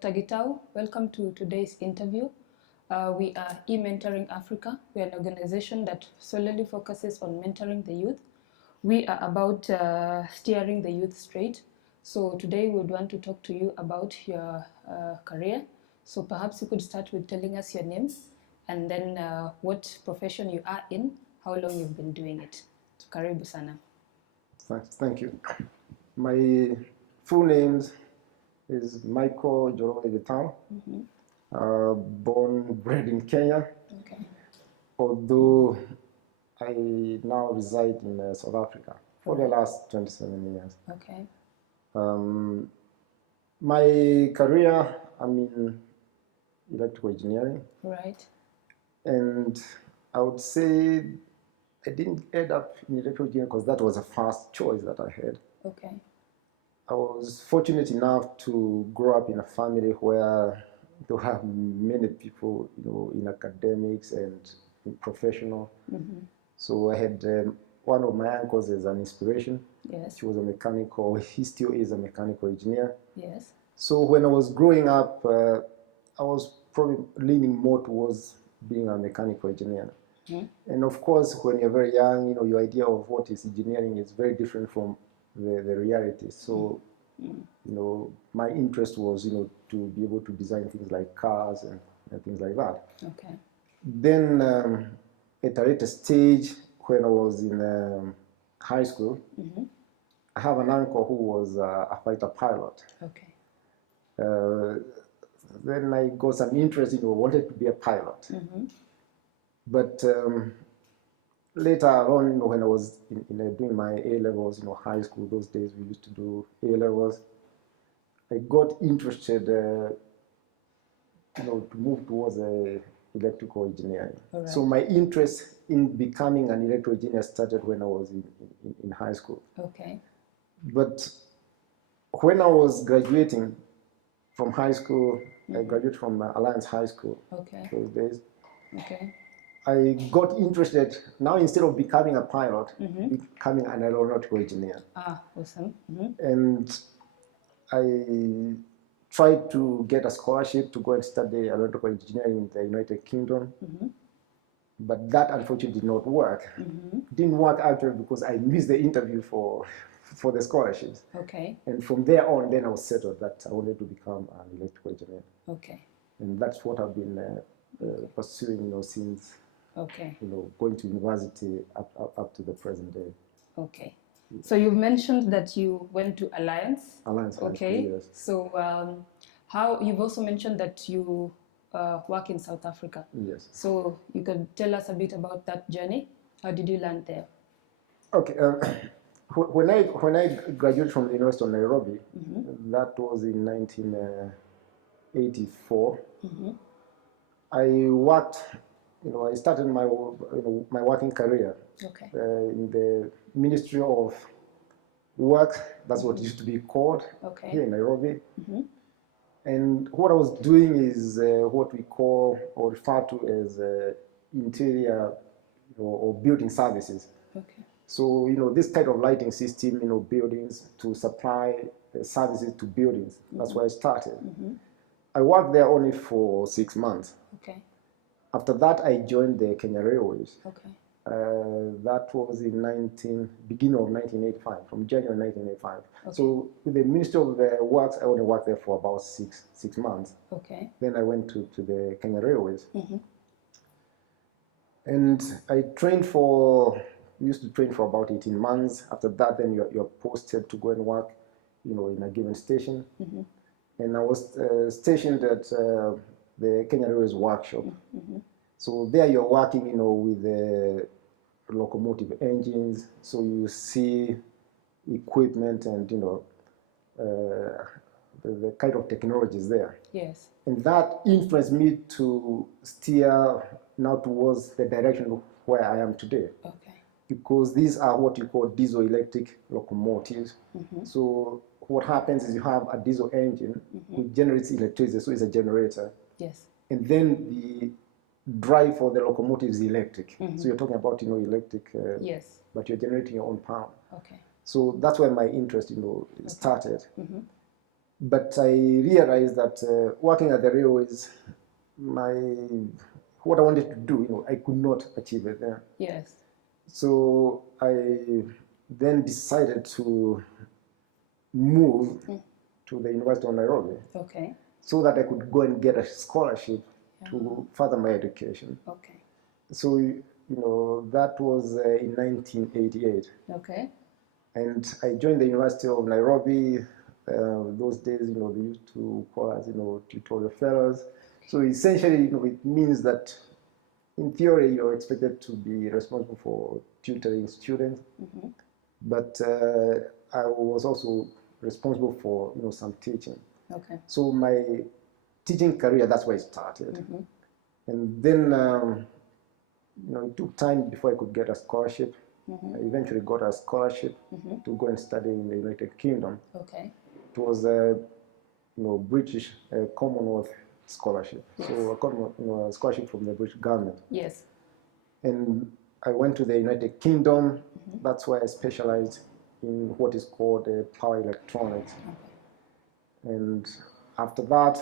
Dr. Gitau, welcome to today's interview. We are eMentoring Africa. We are an organization that solely focuses on mentoring the youth. We are about steering the youth straight. So today we would want to talk to you about your career. So perhaps you could start with telling us your name and then what profession you are in, how long you've been doing it. So karibu sana. Thank you. My full name is Michael Gitau, born, bred in Kenya, Okay. although I now reside in South Africa for the last 27 years. Okay. My career, I'm in electrical engineering. Right. And I would say I didn't end up in electrical engineering because that was the first choice that I had. Okay. I was fortunate enough to grow up in a family where there have many people, in academics and in professional. So I had one of my uncles as an inspiration. Yes. He was a mechanical, he still is a mechanical engineer. Yes. So when I was growing up, I was probably leaning more towards being a mechanical engineer. And of course, when you're very young, your idea of what is engineering is very different from the reality. So, my interest was, to be able to design things like cars and things like that. Okay. Then at a later stage, when I was in high school, I have an uncle who was a fighter pilot. Okay. Then I got some interest, wanted to be a pilot. But later on, when I was doing my A-levels, high school, those days we used to do A-levels, I got interested, to move towards electrical engineering. Right. So my interest in becoming an electrical engineer started when I was in high school. Okay. But when I was graduating from high school, I graduated from Alliance High School. Okay. Those days. Okay. I got interested, now instead of becoming a pilot, becoming an aeronautical engineer. Ah, awesome. And I tried to get a scholarship to go and study aeronautical engineering in the United Kingdom. But that unfortunately did not work. Didn't work actually because I missed the interview for the scholarships. Okay. And from there on, then I was settled that I wanted to become an electrical engineer. Okay. And that's what I've been pursuing, since. Okay. Going to university up to the present day. Okay. So you've mentioned that you went to Alliance. Alliance. Okay. Yes. So how you've also mentioned that you work in South Africa. Yes. So you could tell us a bit about that journey. How did you land there? Okay. When I graduated from the University of Nairobi, that was in 1984. I worked. I started my my working career in the Ministry of Work. That's what it used to be called here in Nairobi. And what I was doing is what we call or refer to as interior or building services. Okay. So this type of lighting system, buildings to supply services to buildings. That's where I started. I worked there only for 6 months. Okay. After that, I joined the Kenya Railways. Okay. That was in beginning of 1985, from January 1985. Okay. So with the Ministry of Works, I only worked there for about six months. Okay. Then I went to the Kenya Railways. And I used to train for about 18 months. After that, then you're posted to go and work, in a given station. And I was stationed at the Kenya Railways workshop. So there you're working, with the locomotive engines. So you see equipment and, the kind of technologies there. Yes. And that influenced me to steer now towards the direction of where I am today. Okay. Because these are what you call diesel-electric locomotives. So what happens is you have a diesel engine which generates electricity, so it's a generator. Yes. And then the drive for the locomotive is electric. So you're talking about, electric, yes. but you're generating your own power. Okay. So that's where my interest, started. But I realized that working at the railways, what I wanted to do, I could not achieve it there. Yes. So I then decided to move to the University of Nairobi. Okay. So that I could go and get a scholarship to further my education. Okay. So, that was in 1988. Okay. And I joined the University of Nairobi. Those days, they used to call us, tutorial fellows. So essentially, it means that in theory, you're expected to be responsible for tutoring students. But I was also responsible for, some teaching. Okay. So my teaching career, that's where it started. And then, it took time before I could get a scholarship. I eventually got a scholarship to go and study in the United Kingdom. Okay. It was a, British Commonwealth scholarship. Yes. So a scholarship from the British government. Yes. And I went to the United Kingdom. That's where I specialized in what is called power electronics. Okay. And after that,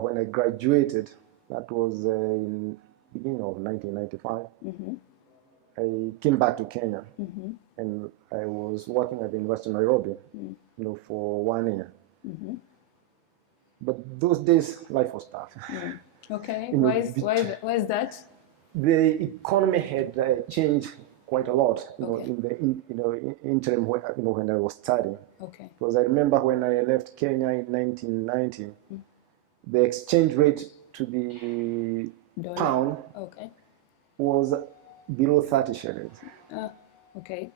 when I graduated, that was in the beginning of 1995, I came back to Kenya, and I was working at the University of Nairobi, for 1 year. But those days, life was tough. Okay, why is that? The economy had changed quite a lot, in the interim when I was studying. Okay. Because I remember when I left Kenya in 1990, the exchange rate to the pound was below 30 shillings. Okay.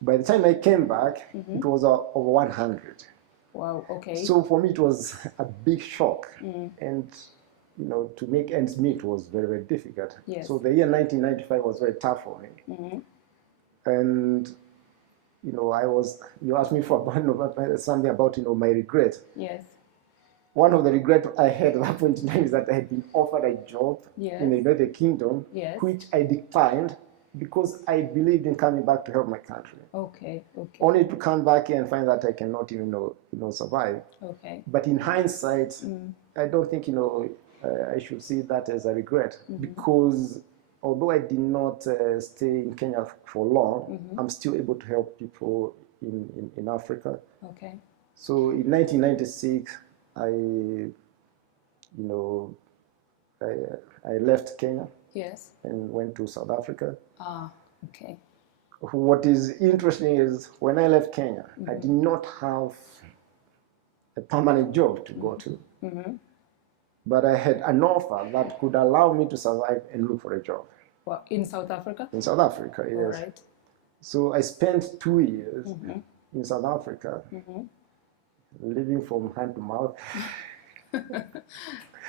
By the time I came back, it was over 100. Wow, okay. So for me, it was a big shock. And, to make ends meet was very, very difficult. Yes. So the year 1995 was very tough for me. And, you asked me for something about, my regret. Yes. One of the regrets I had at that point in time is that I had been offered a job in the United Kingdom, which I declined because I believed in coming back to help my country. Okay, okay. Only to come back here and find that I cannot even, survive. Okay. But in hindsight, I don't think, I should see that as a regret because although I did not stay in Kenya for long, I'm still able to help people in Africa. Okay. So in 1996, I left Kenya. Yes. And went to South Africa. Ah, okay. What is interesting is when I left Kenya, I did not have a permanent job to go to. But I had an offer that could allow me to survive and look for a job. Well, in South Africa? In South Africa, yes. All right. So I spent 2 years in South Africa, living from hand to mouth.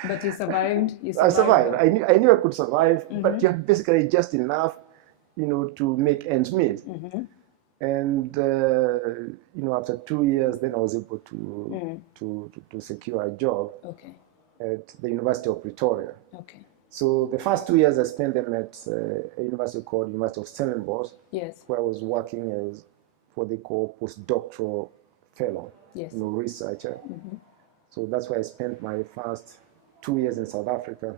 But you survived? I survived. I knew I could survive, but you have basically just enough, to make ends meet. And, after 2 years, then I was able to secure a job at the University of Pretoria. Okay. So the first 2 years I spent them at a university called University of Stellenbosch, where I was working as what they call postdoctoral fellow, researcher. So that's where I spent my first 2 years in South Africa.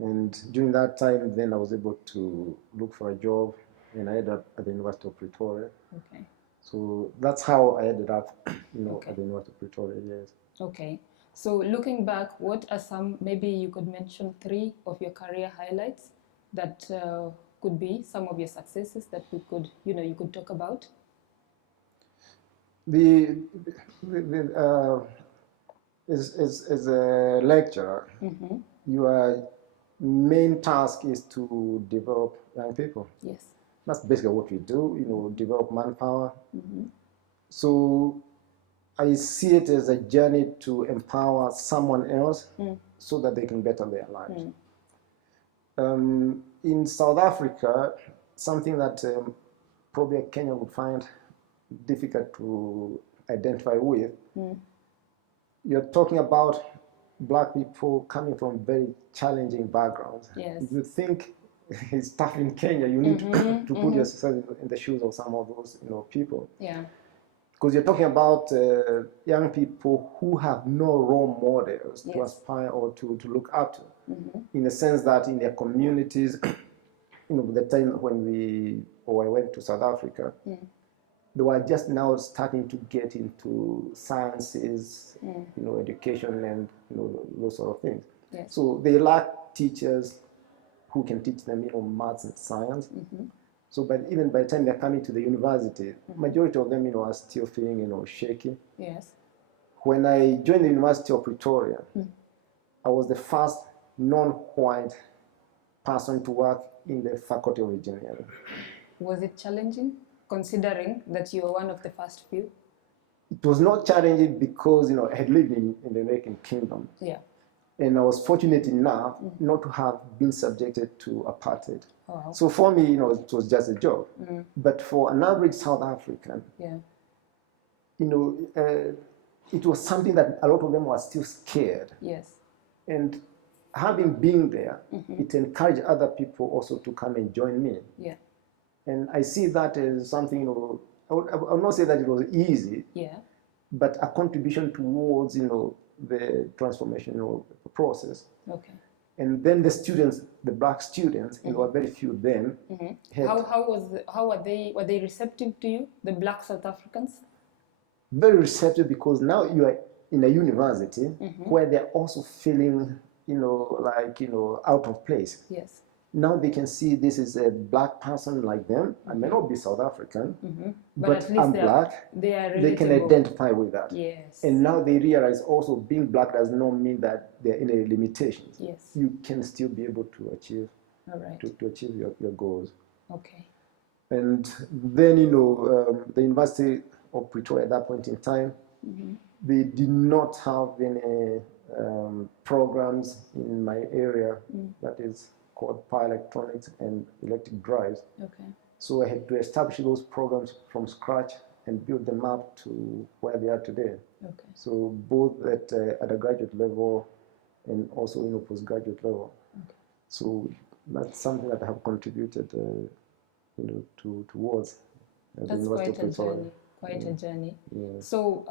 And during that time, then I was able to look for a job, and I ended up at the University of Pretoria. Okay. So that's how I ended up, at the University of Pretoria, yes. Okay. So looking back, what are some, maybe you could mention 3 of your career highlights that could be some of your successes that we could, you could talk about? As a lecturer, your main task is to develop young people. Yes. That's basically what we do, develop manpower. So I see it as a journey to empower someone else so that they can better their lives. In South Africa, something that probably Kenya would find difficult to identify with, you're talking about Black people coming from very challenging backgrounds. Yes. If you think it's tough in Kenya, you need to put yourself in the shoes of some of those people. Yeah. Because you're talking about young people who have no role models to aspire or to look up to, in the sense that in their communities, the time when I went to South Africa, they were just now starting to get into sciences, education and those sort of things. Yes. So they lack teachers who can teach them maths and science. So even by the time they're coming to the university, majority of them are still feeling shaky. Yes. When I joined the University of Pretoria, I was the first non-white person to work in the Faculty of Engineering. Was it challenging, considering that you were one of the first few? It was not challenging because I had lived in the American Kingdom. Yeah. And I was fortunate enough not to have been subjected to apartheid. Oh, wow. So for me, it was just a job. But for an average South African, it was something that a lot of them were still scared. Yes. And having been there, it encouraged other people also to come and join me. Yeah. And I see that as something, I would not say that it was easy, but a contribution towards, the transformation process. Okay. And then the students, the black students, there were very few then. How were they receptive to you, the black South Africans? Very receptive, because now you are in a university where they're also feeling, out of place. Yes. Now they can see this is a black person like them. I may not be South African, but I'm black. They can identify with that. Yes. And now they realize also being black does not mean that there are any limitations. Yes. You can still be able to achieve, to achieve your goals. Okay. And then, the University of Pretoria at that point in time, they did not have any programs in my area that is called power electronics and electric drives. Okay. So I had to establish those programs from scratch and build them up to where they are today. Okay. So both at a graduate level and also postgraduate level. Okay. So that's something that I have contributed towards. That's quite a journey. Quite a journey. Yeah. So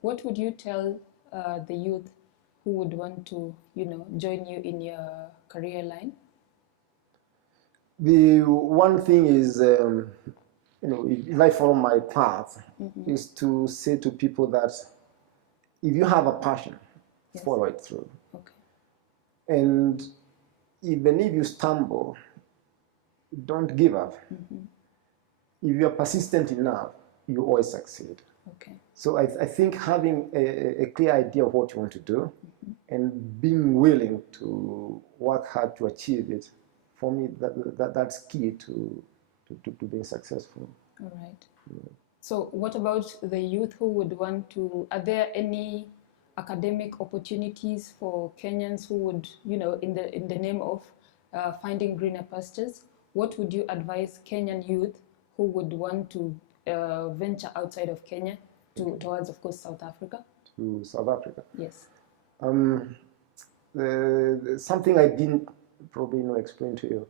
what would you tell the youth who would want to join you in your career line? The one thing is, if I follow my path, is to say to people that if you have a passion, follow it through. Okay. And even if you stumble, don't give up. If you're persistent enough, you always succeed. Okay. So I think having a clear idea of what you want to do and being willing to work hard to achieve it, for me, that's key to being successful. All right. Yeah. So what about the youth who would want to, are there any academic opportunities for Kenyans who would, in the name of finding greener pastures, what would you advise Kenyan youth who would want to venture outside of Kenya towards, of course, South Africa? To South Africa? Yes. Something I didn't probably explain to you.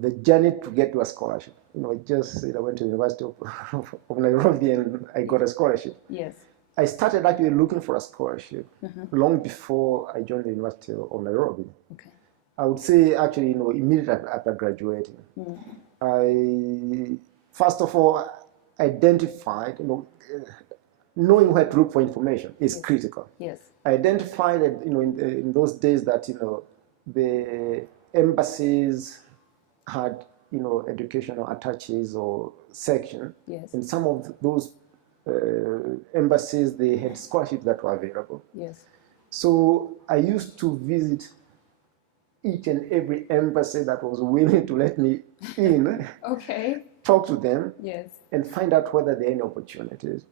The journey to get to a scholarship. I went to the University of Nairobi and I got a scholarship. Yes. I started actually looking for a scholarship long before I joined the University of Nairobi. Okay. I would say actually, immediately after graduating, I first of all identified, knowing where to look for information is critical. Yes. I identified that, in those days that, the embassies had, educational attaches or section. Yes. And some of those embassies, they had scholarships that were available. Yes. So I used to visit each and every embassy that was willing to let me in. Okay. Talk to them. Yes. And find out whether there are any opportunities.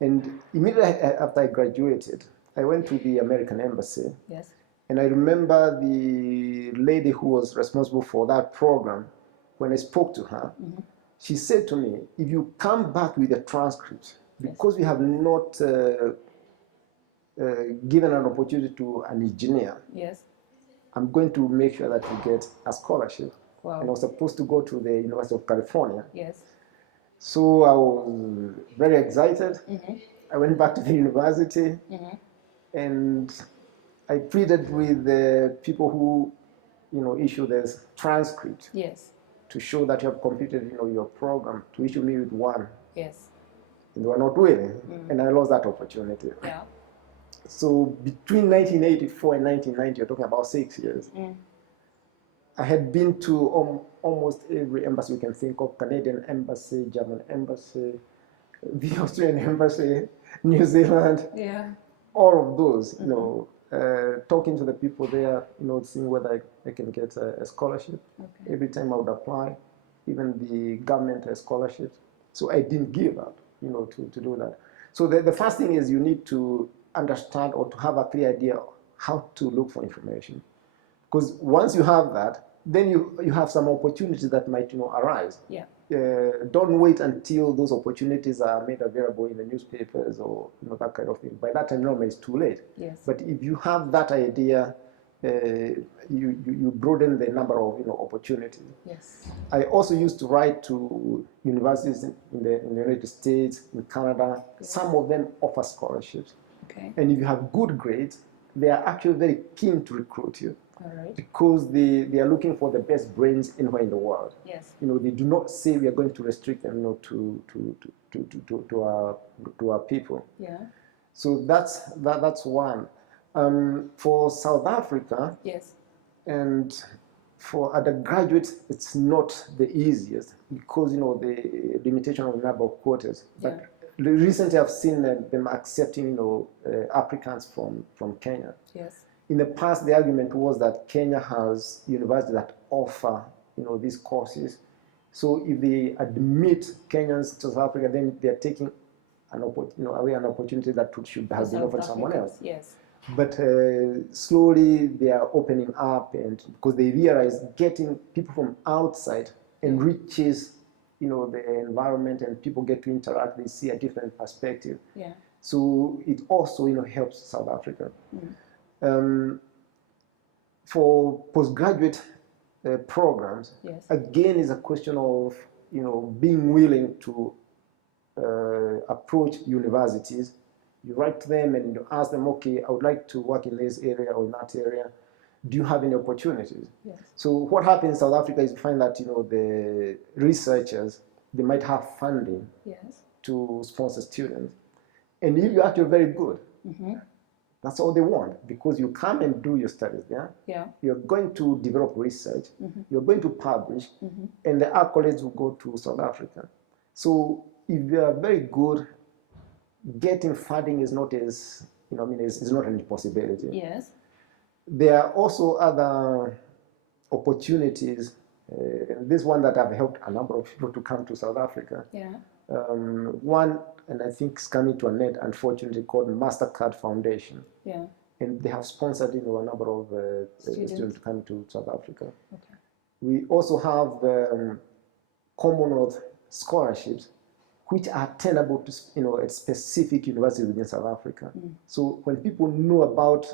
And immediately after I graduated, I went to the American embassy. Yes. And I remember the lady who was responsible for that program, when I spoke to her, she said to me, if you come back with a transcript, because we have not given an opportunity to an engineer, yes, I'm going to make sure that you get a scholarship. Wow. And I was supposed to go to the University of California. Yes. So I was very excited. I went back to the university and I pleaded with the people who, issue this transcript. Yes. To show that you have completed, your program, to issue me with one. Yes. And they were not willing, and I lost that opportunity. Yeah. So between 1984 and 1990, you're talking about 6 years. I had been to almost every embassy you can think of: Canadian embassy, German embassy, the Australian embassy, New Zealand. Yeah. All of those, talking to the people there, seeing whether I can get a scholarship. Okay. Every time I would apply, even the government scholarships. So I didn't give up, to do that. So the first thing is you need to understand or to have a clear idea how to look for information. Because once you have that, then you have some opportunities that might, arise. Yeah. Don't wait until those opportunities are made available in the newspapers or that kind of thing. By that time, normally it's too late. Yes. But if you have that idea, you broaden the number of opportunities. Yes. I also used to write to universities in the United States, in Canada. Yes. Some of them offer scholarships. Okay. And if you have good grades, they are actually very keen to recruit you. All right. Because they are looking for the best brains anywhere in the world. Yes. They do not say we are going to restrict them, to our people. Yeah. So that's one. For South Africa. Yes. And for undergraduates, it's not the easiest because the limitation of the number of quotas. Yeah. But recently, I've seen them accepting applicants from Kenya. Yes. In the past, the argument was that Kenya has universities that offer, these courses. So if they admit Kenyans to South Africa, then they're taking away an opportunity that should have been offered someone else. Yes. But slowly they are opening up, and because they realize getting people from outside enriches, the environment, and people get to interact. They see a different perspective. Yeah. So it also, helps South Africa. For postgraduate programs, yes. Again, is a question of being willing to approach universities. You write to them and you ask them, okay, I would like to work in this area or in that area. Do you have any opportunities? Yes. So what happens in South Africa is you find that the researchers, they might have funding. Yes. To sponsor students, and if you're actually very good. That's all they want, because you come and do your studies there. Yeah. You're going to develop research. You're going to publish, and the accolades will go to South Africa. So if you are very good, getting funding is not as, it's not an impossibility. Yes. There are also other opportunities. This one that have helped a number of people to come to South Africa. Yeah. One, and I think it's coming to an end, unfortunately, called MasterCard Foundation. Yeah. And they have sponsored, a number of students to come to South Africa. Okay. We also have Commonwealth scholarships, which are tenable to, at specific universities within South Africa. So when people know about,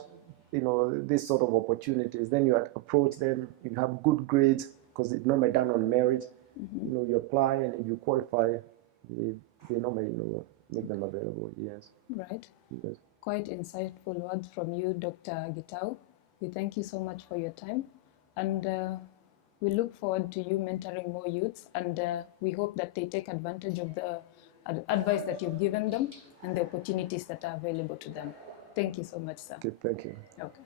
this sort of opportunities, then you approach them. You have good grades, because it's normally done on merit. You apply, and if you qualify, they normally make them available. Yes. Right. Yes. Quite insightful words from you, Dr. Gitau. We thank you so much for your time, and we look forward to you mentoring more youths, and we hope that they take advantage of the advice that you've given them and the opportunities that are available to them. Thank you so much, sir. Okay, thank you. Okay.